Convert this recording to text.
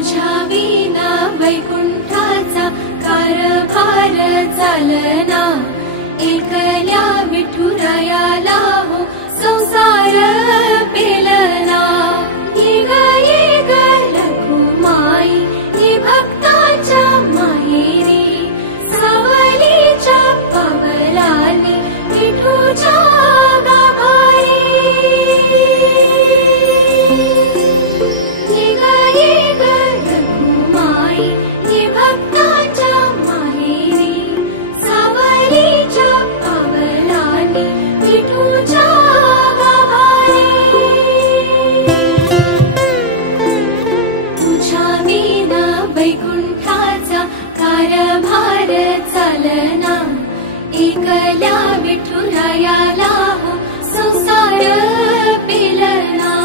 तुझ्या विना वैकुंठाचा कारभार चालना, एकल्या विठुरायाला हो संसार पेलना। ये ग रखुमाई ये भक्तांच्या माहेरी, सावलीच्या पवलाली विठूच्या गाभारी। ये ग रखुमाई ये भक्तांच्या माहेरी, सावलीच्या पवलाली विठूच्या गाभारी। तुझ्या विना वैकुंठाचा कारभार चालना, एकल्या विठुरायाला हो संसार पेलना।